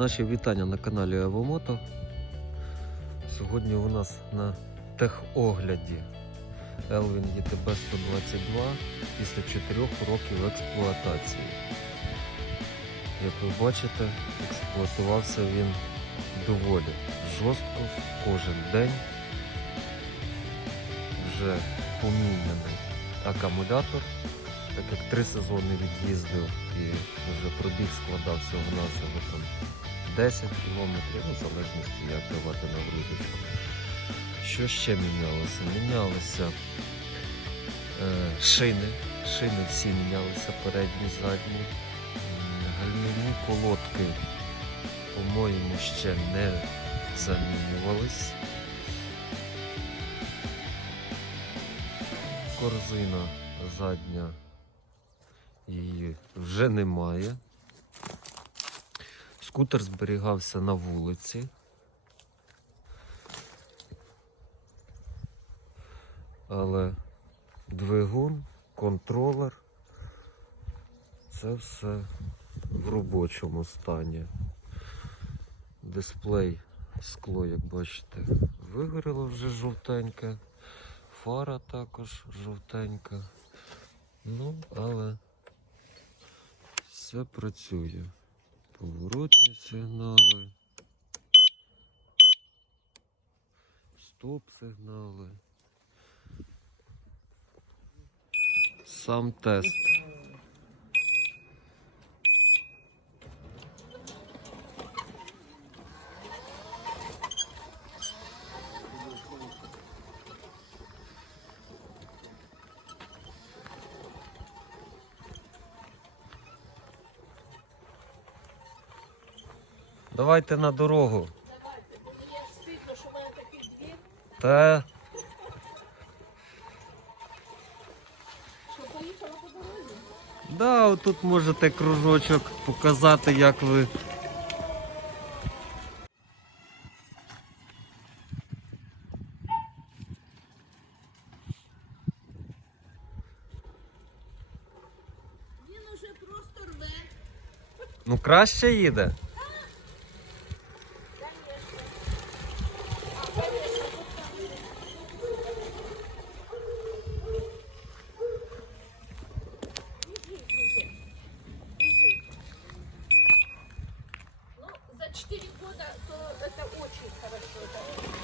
Наші вітання на каналі Авомото. Сьогодні у нас на техогляді Elvin ETB 122 після 4 років експлуатації. Як ви бачите, експлуатувався він доволі жорстко кожен день. Вже поміняний акумулятор, так як три сезони від'їздив і вже пробіг складав всього навсього там 10 кілометрів, ну, в залежності як давати нагрузочку. Що ще мінялося? Мінялися е, шини. Шини всі мінялися, передні, задні. Гальмівні колодки, по-моєму, ще не замінювались. Корзина задня її вже немає. Скутер зберігався на вулиці. Але двигун, контролер це все в робочому стані. Дисплей, скло, як бачите, вигоріло вже жовтеньке. Фара також жовтенька. Ну, але все працює. Поворотні сигнали. Стоп сигнали. Сам тест. Давайте на дорогу. Мені аж стидно, що в мене двір, Та що поїхала по дорозі. да, отут можете кружочок показати, як ви. Він уже просто рве. Ну краще їде. это очень хорошо.